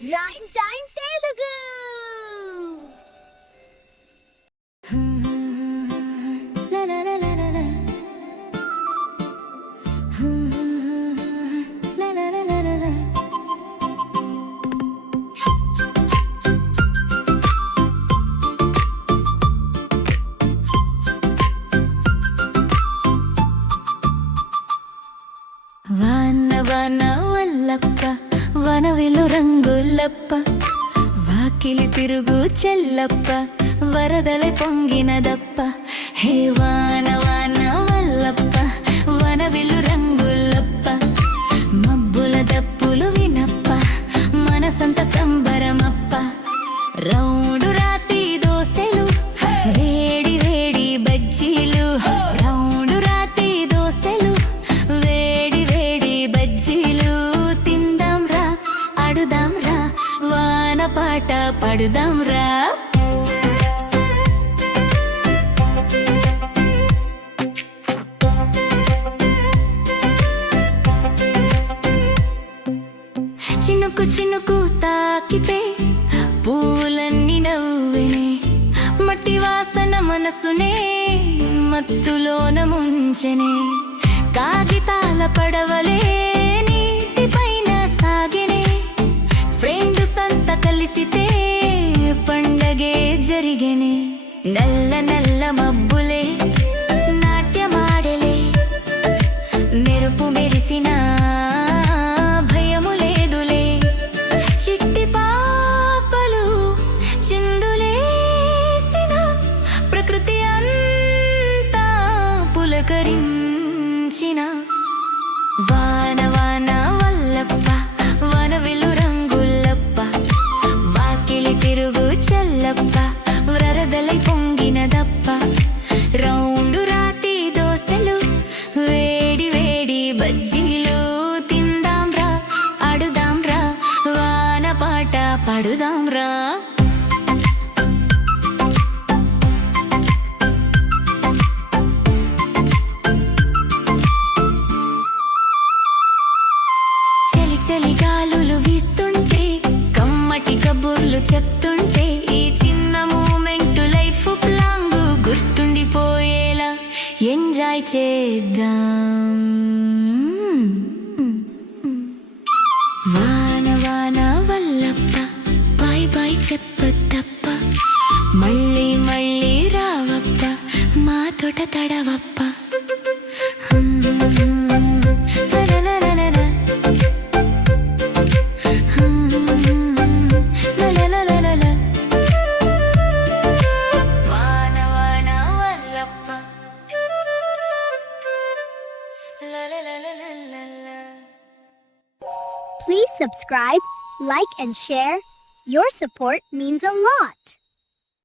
RhymeTime Telugu. La la la la la la. La la la la la la. వాన వాన వల్లప్ప వనవిలు రంగులప్ప వాకిలి తిరుగు చెల్లప్ప వరదలై పొంగినదప్ప హే వాన వాన వల్లప్ప వనవిలు రంగులప్ప మబ్బుల దప్పులు వినప్ప మనసంత సంబరమప్ప రౌండు రాతి దోసెలు వేడి వేడి బజ్జీలు రౌండు రాతి దోసెలు వేడి వేడి బజ్జీలు తిందాం రా ఆడుదాం రా వాన పాట పాడుదాం రా చినుకు చినుకు తాకితే పూలన్నీ నవ్వినే మట్టి వాసన మనసునే మత్తులోన ముంచెనే కాగితాల పడవలే నీటిపైన సాగినే ఫ్రెండ్స్ అంతా కలిసితే పండగే జరిగేనే నల్ల నల్ల మబ్బులే నాట్యమాడలే మెరుపు మెరిసిన భయము లేదులే చిట్టి పాపలు చిందులేసిన ప్రకృతి అంతా పులకరించిన వాన వాన వల్లప్ప వనవిలు రంగులప్ప వాకిలి తిరుగు చెల్లప్ప వరదలై పొంగినదప్ప రౌండు రాతి దోసెలు వేడి వేడి బజ్జీలు తిందాం రా ఆడుదాం రా వాన పాట పాడుదాం రా చలి గాలులు వీస్తుంటే కమ్మటి కబుర్లు చెప్తుంటే ఈ చిన్న మూమెంట్ లైఫ్ లాంగ్ గుర్తుండిపోయేలా ఎంజాయ్ చేద్దాం వాన వాన వల్లప్ప బాయ్ బాయ్ చెప్పొద్దప్ప మళ్ళీ మళ్ళీ రావప్ప మా తోట తడవప్ప Please subscribe, like and share. Your support means a lot.